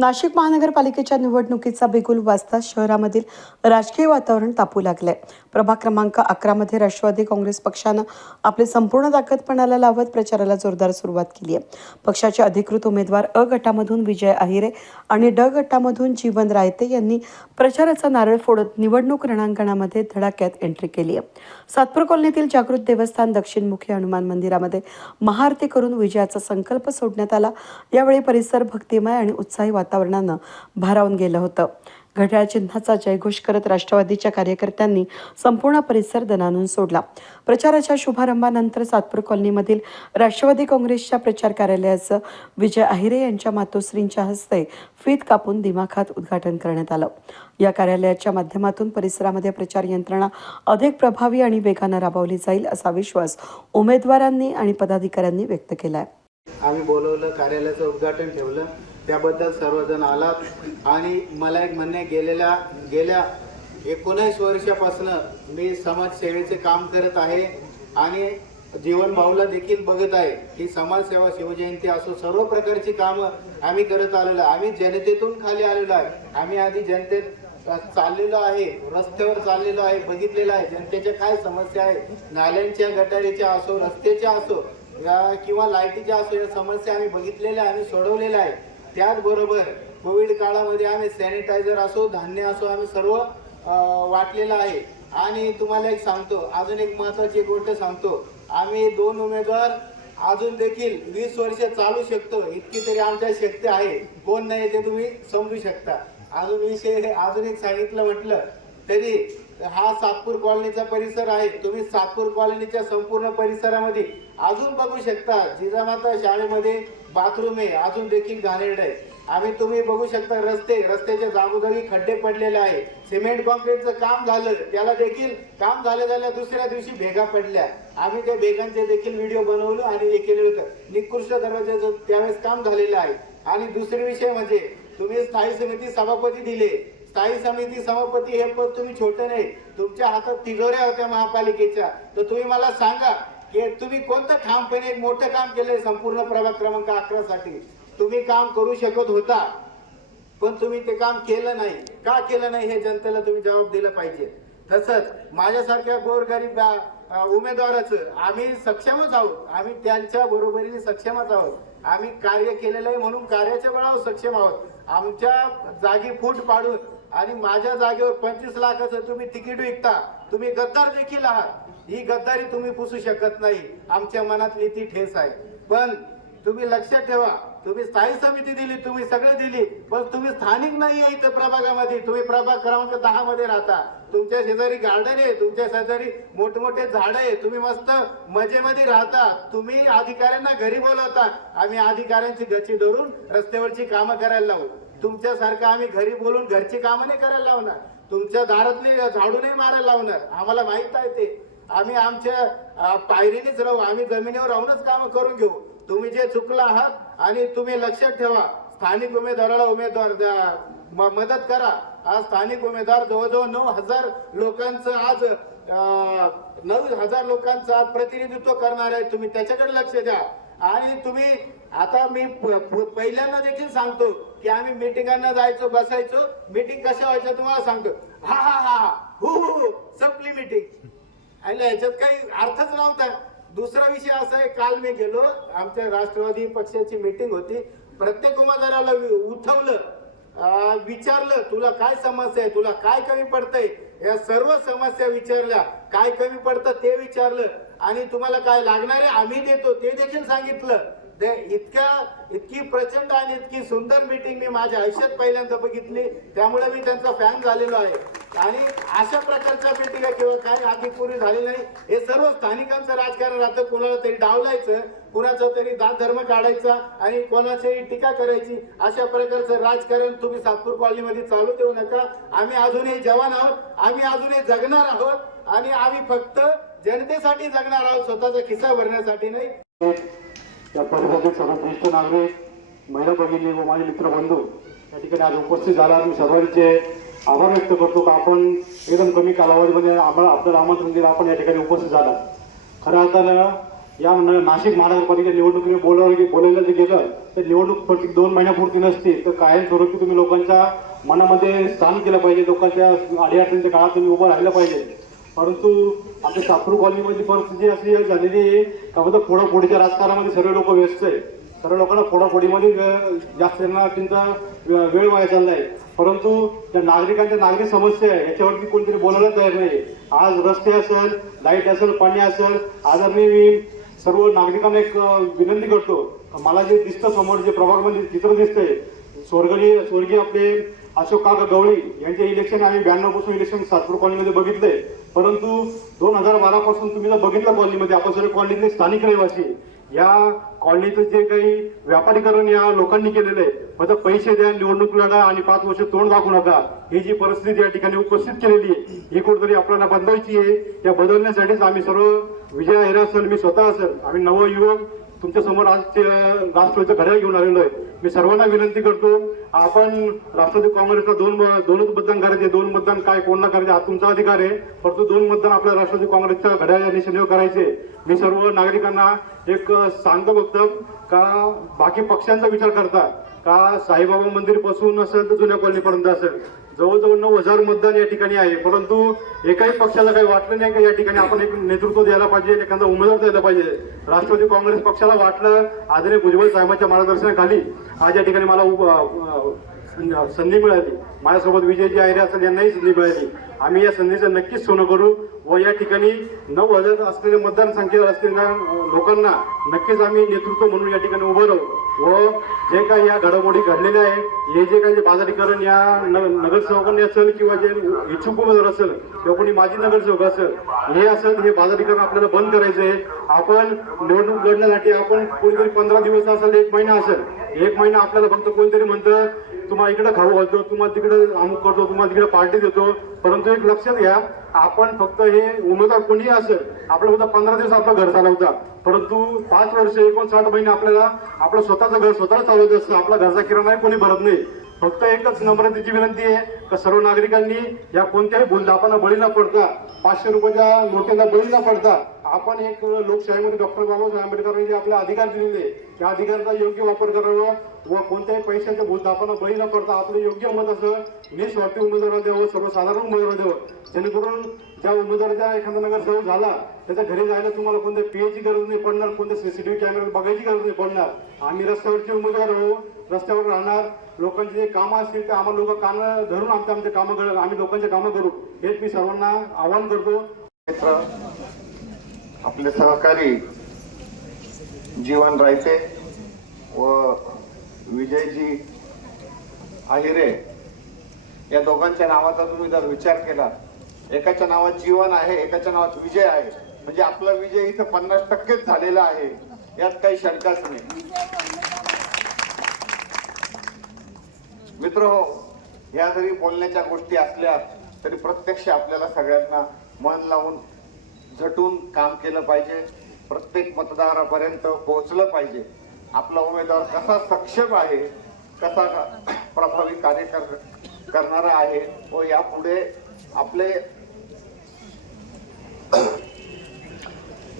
नाशिक महानगरपालिकेच्या निवडणुकीचा बिगुल वाजताच शहरामधील राजकीय वातावरण तापू लागले। प्रभाग क्रमांक 11 मध्ये राष्ट्रवादी काँग्रेस पक्षानं आपली संपूर्ण ताकद पणाला लावत प्रचाराला जोरदार सुरुवात केली आहे। पक्षाचे अधिकृत उमेदवार अ गटामधून विजय अहिरे आणि ड गटामधून जीवन रायते यांनी प्रचाराचा नारळ फोडत निवडणूक रणांगणामध्ये धडाक्यात एंट्री केली आहे। सातपूर कॉलनीतील जागृत देवस्थान दक्षिणमुखी हनुमान मंदिरामध्ये महाआरती करून विजयाचा संकल्प सोडण्यात आला। यावेळी परिसर भक्तिमय आणि उत्साही वातावरणानं भारावून गेलं होतं। घड्याळ चिन्हाचा जयघोष करत राष्ट्रवादीच्या कार्यकर्त्यांनी संपूर्ण परिसर दणाणून सोडला। प्रचाराच्या शुभारंभानंतर सातपूर कॉलनीमधील राष्ट्रवादी काँग्रेसच्या प्रचार कार्यालयाचं विजय अहिरे यांच्या मातोश्रींच्या हस्ते फीत कापून दिमाखात उद्घाटन करण्यात आलं। या कार्यालयाच्या माध्यमातून परिसरामध्ये प्रचार यंत्रणा अधिक प्रभावी आणि वेगानं राबवली जाईल असा विश्वास उमेदवारांनी आणि पदाधिकाऱ्यांनी व्यक्त केला आहे। आम्ही बोलवलं, कार्यालयाचं उद्घाटन ठेवलं, त्याबद्दल सर्वजण आलात आणि मला एक म्हणणे गेल्या 19 वर्षापासून मी समाजसेवेचे काम करत आहे आणि जीवन भाऊला देखील बघत आहे की समाजसेवा, शिवजयंती असो, सर्व प्रकारची कामं आम्ही करत आलेलो आहे। आम्ही जनतेतून खाली आलेलो आहे। आम्ही आधी जनतेत चाललेलो आहे, रस्त्यावर चाललेलो आहे, बघितलेलं आहे जनतेच्या काय समस्या आहे, नाल्यांच्या, गटारीच्या असो, रस्त्याच्या असो किंवा लाईटीच्या असो, या समस्या आम्ही बघितलेल्या आणि सोडवलेल्या आहे। त्याचबरोबर कोविड काळामध्ये आम्ही सॅनिटायझर असो, धान्य असो, आम्ही सर्व वाटलेलं आहे। आणि तुम्हाला एक सांगतो, अजून एक महत्त्वाची गोष्ट सांगतो, आम्ही 2 उमेदवार अजून देखील 20 वर्ष चालू शकतो, इतकी तरी आमच्या शक्ती आहे। कोण नाही ते तुम्ही समजू शकता। अजून एक सांगितलं म्हटलं तरी हा सातपूर कॉलनीचा परिसर आहे। तुम्ही सातपूर कॉलनीच्या संपूर्ण परिसरामध्ये अजून बघू शकता, जिजामाता शाळेमध्ये बाथरूम आहे, अजून देखील घाणेरडं आहे। तुम्ही बघू शकता रस्त्याच्या जागोजागी खड्डे पडलेले आहे। सिमेंट कॉन्क्रीटचं काम झालं, त्याला देखील काम झाल्या दुसऱ्या दिवशी भेगा पडल्या। आम्ही त्या भेगांचे देखील व्हिडिओ बनवलो आणि हे केले होतं। निकृष्ट दर्जाचं त्यावेळेस काम झालेलं आहे। आणि दुसरे विषय म्हणजे तुम्ही स्थायी समिती सभापती दिले। स्थायी समिती सभापती हे पद तुम्ही छोटे नाही, तुमच्या हातात तिजोऱ्या होत्या महापालिकेच्या। तर तुम्ही मला सांगा की तुम्ही कोणतं ठामपणे एक मोठं काम केलंय संपूर्ण प्रभाग क्रमांक 11 साठी? तुम्ही काम करू शकत होता, पण तुम्ही ते काम केलं नाही। का केलं नाही हे जनतेला तुम्ही जबाब दिला पाहिजे। तसंच माझ्यासारख्या गोरगरीब उमेदवाराचं आम्ही सक्षमच आहोत, आम्ही त्यांच्या बरोबरीने सक्षमच आहोत। आम्ही कार्य केलेलं आहे म्हणून कार्याच्या बळावर सक्षम आहोत। आमच्या जागी फूट पाडून आणि माझ्या जागेवर 25 लाखाचं तुम्ही तिकीट विकता, तुम्ही गद्दार देखील आहात। ही गद्दारी तुम्ही पुसू शकत नाही, आमच्या मनातली ती ठेस आहे। पण तुम्ही लक्षात ठेवा, तुम्ही स्थायी समिती दिली, तुम्ही सगळे दिली, पण तुम्ही स्थानिक नाही आहे इथं प्रभागामध्ये। तुम्ही प्रभाग क्रमांक 10 मध्ये राहता, तुमच्या शेजारी गार्डन आहे, तुमच्या शेजारी मोठमोठे झाड आहे, तुम्ही मस्त मजेमध्ये राहता। तुम्ही अधिकाऱ्यांना घरी बोलवता, आम्ही अधिकाऱ्यांची गच्ची धरून रस्त्यावरची कामं करायला लावू। तुमच्यासारखं आम्ही घरी बोलून घरची कामं नाही करायला लावणार, तुमच्या दारातली झाडू नाही मारायला लावणार। आम्हाला माहित आहे ते, आम्ही आमच्या पायरीनेच राहू, आम्ही जमिनीवर राहूनच कामं करून घेऊ। तुम्ही जे चुकला आहात आणि तुम्ही लक्षात ठेवा, स्थानिक उमेदवाराला मदत करा। आज स्थानिक उमेदवार जवळजवळ 9,000 लोकांचं आज प्रतिनिधित्व करणार आहे। तुम्ही त्याच्याकडे लक्ष द्या। आणि तुम्ही आता मी पहिल्यांदा देखील सांगतो की आम्ही मीटिंगांना जायचो, बसायचो। मीटिंग कशा व्हायच्या तुम्हाला सांगतो, हा हा हा हो संपली मीटिंग, आणि याच्यात काही अर्थच नव्हता। दुसरा विषय असा आहे, काल मी गेलो, आमच्या राष्ट्रवादी पक्षाची मीटिंग होती। प्रत्येक उमेदवाराला उठवलं, विचारलं तुला काय समस्या आहे, तुला काय कमी पडतंय, या सर्व समस्या विचारल्या। काय कमी पडतं ते विचारलं आणि तुम्हाला काय लागणार आहे आम्ही देतो ते देखील सांगितलं। इतकी प्रचंड आणि इतकी सुंदर मीटिंग मी माझ्या आयुष्यात पहिल्यांदा बघितली, त्यामुळे मी त्यांचा फॅन झालेलो आहे। आणि अशा प्रकारच्या मीटिंग किंवा काय आधीपूर्वी झाले नाही। हे सर्व स्थानिकांचं राजकारण राहतं, कोणाला तरी डावलायचं, कुणाचा तरी दात धर्म काढायचा आणि कोणाची टीका करायची। अशा प्रकारचं राजकारण तुम्ही सातपूर कॉलनीमध्ये चालू देऊ नका। आम्ही अजूनही जवान आहोत, आम्ही अजूनही जगणार आहोत आणि आम्ही फक्त जनतेसाठी जगणार आहोत, स्वतःचा खिस्सा भरण्यासाठी नाही। या परिषदेत सर्व ज्येष्ठ नागरिक, महिला भगिनी व माझे मित्र बंधू या ठिकाणी आज उपस्थित झाला। मी सर्वांचे आभार व्यक्त करतो की आपण एकदम कमी कालावधीमध्ये आपल्याला आमंत्रण दिलं, आपण या ठिकाणी उपस्थित झाला। खरं अर्थानं या नाशिक महानगरपालिका निवडणुकीने बोलायला गेलं तर निवडणूक प्रत्येक 2 महिन्यापुरती नसते, तर कायमस्वरूपी तुम्ही लोकांच्या मनामध्ये स्थान केलं पाहिजे, लोकांच्या अडीअडचणीच्या काळात तुम्ही उभं राहिलं पाहिजे. परंतु आमच्या सातपूर कॉलनीमधली परिस्थिती अशी झालेली आहे का फक्त फोडाफोडीच्या राजकारणामध्ये सर्व लोक व्यस्त आहे. सर्व लोकांना फोडाफोडीमध्ये जास्त त्यांचा वेळ वाया चालला आहे. परंतु त्या नागरिकांच्या नागरिक समस्या आहे याच्यावरती कोणतरी बोलायला तयार नाही. आज रस्ते असेल, लाईट असेल, पाणी असेल, आज मी सर्व नागरिकांना एक विनंती करतो, मला जे दिसतं समोर जे प्रभागामध्ये चित्र दिसतंय, स्वर्गीय आपले अशोक काका गवळी यांचे इलेक्शन आम्ही 92 पासून इलेक्शन सातपूर कॉलनीमध्ये बघितलंय. परंतु 2012 पासून तुम्ही जर बघितलं कॉलनीमध्ये, आपण सर्व कॉलनीतले स्थानिक रहिवासी, या कॉलनीचं जे काही व्यापारीकरण या लोकांनी केलेलं आहे, फक्त पैसे द्या, निवडणूक लढा आणि 5 वर्ष तोंड दाखवू नका, ही जी परिस्थिती या ठिकाणी उपस्थित केलेली आहे ही कुठेतरी आपल्याला बदलायची आहे. या बदलण्यासाठीच आम्ही सर्व, विजय आहेर असेल, मी स्वतः असेल, आम्ही नवयुवक तुमच्या समोर आज राष्ट्रवादीचं घड्याळ घेऊन आलेलो आहे. मी सर्वांना विनंती करतो, आपण राष्ट्रवादी काँग्रेसला दोनच मतदान करायचे. 2 मतदान काय कोणला करायचे हा तुमचा अधिकार आहे, परंतु 2 मतदान आपल्या राष्ट्रवादी काँग्रेसच्या घड्याळ या निशाणीवर करायचे. मी सर्व नागरिकांना एक सांगतो फक्त का बाकी पक्षांचा विचार करता का साईबाबा मंदिर पासून असेल तर जुन्या कॉलनीपर्यंत असेल जवळजवळ 9,000 मतदान या ठिकाणी आहे. परंतु एकाही पक्षाला काही वाटलं नाही की या ठिकाणी आपण एक नेतृत्व द्यायला पाहिजे, एखादा उमेदवार द्यायला पाहिजे. राष्ट्रवादी काँग्रेस पक्षाला वाटलं, आदरणीय भुजबळ साहेबांच्या मार्गदर्शनाखाली आज या ठिकाणी मला संधी मिळाली. माझ्यासोबत विजयजी आहेर असेल, यांनाही संधी मिळाली. आम्ही या संधीचं नक्कीच सोनं करू व या ठिकाणी 9,000 असलेल्या मतदारसंख्येवर असलेल्या लोकांना नक्कीच आम्ही नेतृत्व म्हणून या ठिकाणी उभं राहू व जे काही या घडामोडी घडलेल्या आहे, हे जे काही बाजारीकरण या नगरसेवकांनी असेल किंवा जे इच्छुक उमेदवार असेल किंवा कोणी माजी नगरसेवक असेल, हे असेल हे बाजारीकरण आपल्याला बंद करायचं आहे. आपण निवडणूक लढण्यासाठी आपण कोणीतरी 15 दिवस असेल, 1 महिना असेल, 1 महिना आपल्याला फक्त कोणतरी म्हणतं तुम्हाला इकडे खाऊ घालतो, तुम्हाला तिकडे अमुक करतो, तुम्हाला तिकडे पार्टी देतो. परंतु एक लक्षात घ्या, आपण फक्त हे उमेदवार कोणीही असेल, आपलं फक्त 15 दिवस आपलं घर चालवता, परंतु 5 वर्ष 59 महिने आपल्याला आपलं स्वतःचं घर स्वतःला चालवत असतं. आपला घरचा किराणा कोणी भरत नाही. फक्त एकच नम्रतेची विनंती आहे का सर्व नागरिकांनी या कोणत्याही भूलथापांना बळी न पडता, 500 रुपयाच्या नोटेला बळी न पडता, आपण एक लोकशाहीमध्ये डॉक्टर बाबासाहेब आंबेडकरांनी जे आपले अधिकार दिलेले त्या अधिकाराचा योग्य वापर करावा व कोणत्याही पैशाच्या भूलथापांना बळी न पडता आपलं योग्य मत असं निस्वार्थी उमेदवाराला द्यावं, सर्वसाधारण उमेदवाराला द्यावं, जेणेकरून ज्या उमेदवाराचा एखादा नगरसेवक झाला त्याच्या घरी जायला तुम्हाला कोणत्या पीएची गरज नाही पडणार, कोणत्या सीसीटीव्ही कॅमेरा बघायची गरज नाही पडणार. आम्ही रस्त्यावरचे उमेदवार आहो, रस्त्यावर राहणार, लोकांची जे कामं असतील ते आम्हाला लोक कानं धरून आमचे कामं आम्ही लोकांचे कामं करू, हेच मी सर्वांना आवाहन करतो. मित्र आपले सहकारी जीवन रायते व विजयजी आहिरे या दोघांच्या नावाचा तुम्ही जर विचार केला, एकाच्या नावात जीवन आहे, एकाच्या नावात विजय आहे, म्हणजे आपला विजय इथं 50%च झालेला आहे, यात काही शंकाच नाही. मित्र हो, या जरी बोलण्याच्या गोष्टी असल्या तरी प्रत्यक्ष आपल्याला सगळ्यांना मन लावून झटून काम केलं पाहिजे. प्रत्येक मतदारापर्यंत पोहोचलं पाहिजे. आपला उमेदवार कसा सक्षम आहे, कसा प्रभावी कार्य करणारा आहे व यापुढे आपले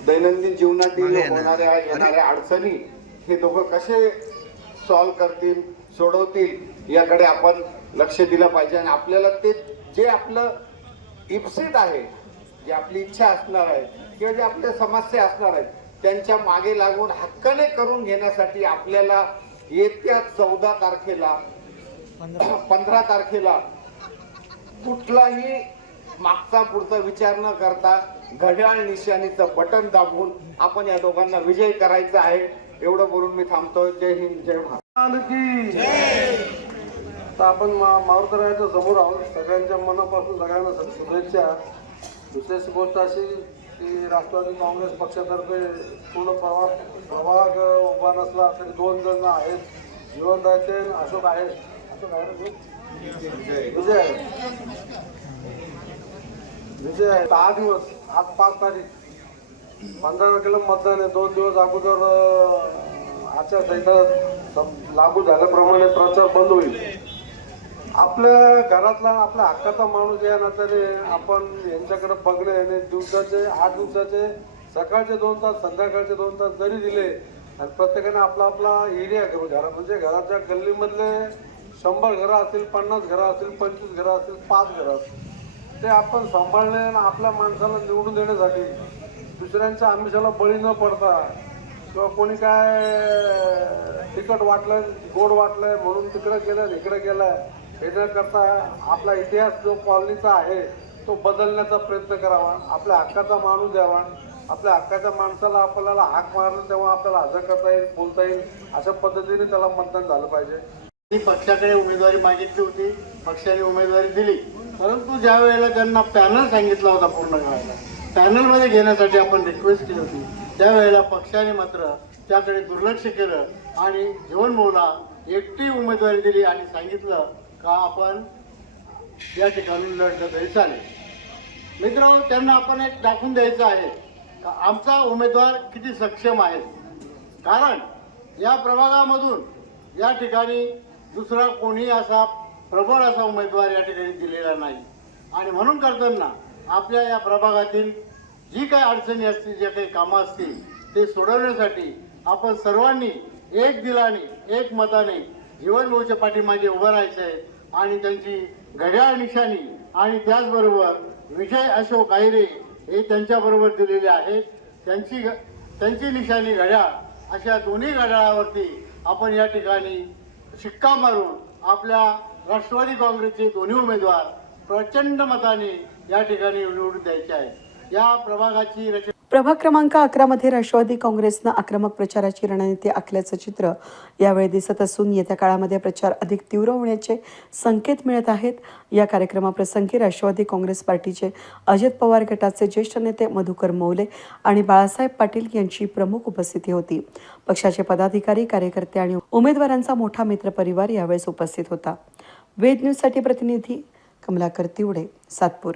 दैनंदिन जीवनातील होणाऱ्या येणाऱ्या अडचणी हे दोघं कसे सॉल्व्ह करतील, सोडवतील याकडे आपण लक्ष दिलं पाहिजे. आणि आपल्याला ते जे आपलं इप्सित आहे, जी आपली इच्छा असणार आहे किंवा जे आपल्या समस्या असणार आहेत त्यांच्या मागे लागून हक्काने करून घेण्यासाठी आपल्याला येत्या 14 तारखेला 15 तारखेला कुठलाही मागचा पुढचा विचार न करता घड्याळ निशाणीचं बटन दाबून आपण या दोघांना विजय करायचा आहे. एवढं बोलून मी थांबतो. जय हिंद, जय महाराष्ट्र. तर आपण मारुतरायाच्या समोर आहोत. सगळ्यांच्या मनापासून सगळ्यांना शुभेच्छा. दुसरी गोष्ट अशी की राष्ट्रवादी काँग्रेस पक्षातर्फे पूर्ण प्रभाग उभा नसला तरी 2 जण आहेत, जीवन रायते, अशोक आहे, विजय आहे. 10 दिवस, आज 5 तारीख, 15 तारखेला मतदान आहे. 2 दिवस अगोदर आचारसंहिता लागू झाल्याप्रमाणे प्रचार बंद होईल. आपल्या घरातला आपल्या हक्काचा माणूस या नात्याने आपण यांच्याकडे बघणे आणि दिवसाचे 8 दिवसाचे सकाळचे 2 तास संध्याकाळचे 2 तास जरी दिले आणि प्रत्येकाने आपला आपला एरिया घरात म्हणजे घराच्या गल्लीमधले 100 घरं असतील, 50 घरं असतील, 25 घरं असतील, 5 घरं असतील, ते आपण सांभाळणे आणि आपल्या माणसाला निवडून देण्यासाठी दुसऱ्यांच्या आमिषाला बळी न पडता किंवा कोणी काय तिखट वाटलंय गोड वाटलंय म्हणून तिकडे गेलं इकडे गेलाय हे न करता आपला इतिहास जो कॉलनीचा आहे तो बदलण्याचा प्रयत्न करावा, आपल्या हक्काचा माणूस द्यावा, आपल्या हक्काच्या माणसाला आपल्याला हाक मारलं तेव्हा आपल्याला हजर करता येईल, बोलता येईल, अशा पद्धतीने त्याला मतदान झालं पाहिजे. मी पक्षाकडे उमेदवारी मागितली होती, पक्षाने उमेदवारी दिली, परंतु ज्या वेळेला त्यांना पॅनल सांगितला होता पूर्ण करायला, पॅनलमध्ये घेण्यासाठी आपण रिक्वेस्ट केली होती, त्यावेळेला पक्षाने मात्र त्याकडे दुर्लक्ष केलं आणि जीवन भाऊला एकटी उमेदवारी दिली आणि सांगितलं का आपण या ठिकाणी लढलं तरी चालेल. मित्रांनो, त्यांना आपण एक दाखवून द्यायचं आहे का आमचा उमेदवार किती सक्षम आहे. कारण या प्रभागामधून या ठिकाणी दुसरा कोणी असा प्रबळ असा उमेदवार या ठिकाणी दिलेला नाही आणि म्हणून करताना आपल्या या प्रभागातील जी काही अडचणी असतील, जे काही कामं असतील ते सोडवण्यासाठी आपण सर्वांनी एक दिलाने एक मताने जीवन भाऊच्या पाठीमागे उभं राहायचं आहे आणि त्यांची घड्याळ निशाणी आणि त्याचबरोबर विजय अशोक आहिरे हे त्यांच्याबरोबर दिलेले आहेत. त्यांची निशाणी घड्याळ, अशा दोन्ही घड्याळावरती आपण या ठिकाणी शिक्का मारून आपल्या राष्ट्रवादी काँग्रेसचे दोन्ही उमेदवार प्रचंड मताने या ठिकाणी निवडून द्यायचे आहे. या प्रभागाची रचना प्रभाग क्रमांक 11 मध्ये राष्ट्रवादी काँग्रेसनं आक्रमक प्रचाराची रणनीती आखल्याचं चित्र यावेळी दिसत असून येत्या काळामध्ये प्रचार अधिक तीव्र होण्याचे संकेत मिळत आहेत. या कार्यक्रमाप्रसंगी राष्ट्रवादी काँग्रेस पार्टीचे अजित पवार गटाचे ज्येष्ठ नेते मधुकर मौले आणि बाळासाहेब पाटील यांची प्रमुख उपस्थिती होती. पक्षाचे पदाधिकारी, कार्यकर्ते आणि उमेदवारांचा मोठा मित्रपरिवार यावेळेस उपस्थित होता. वेद न्यूजसाठी प्रतिनिधी कमलाकर तिवडे, सातपूर.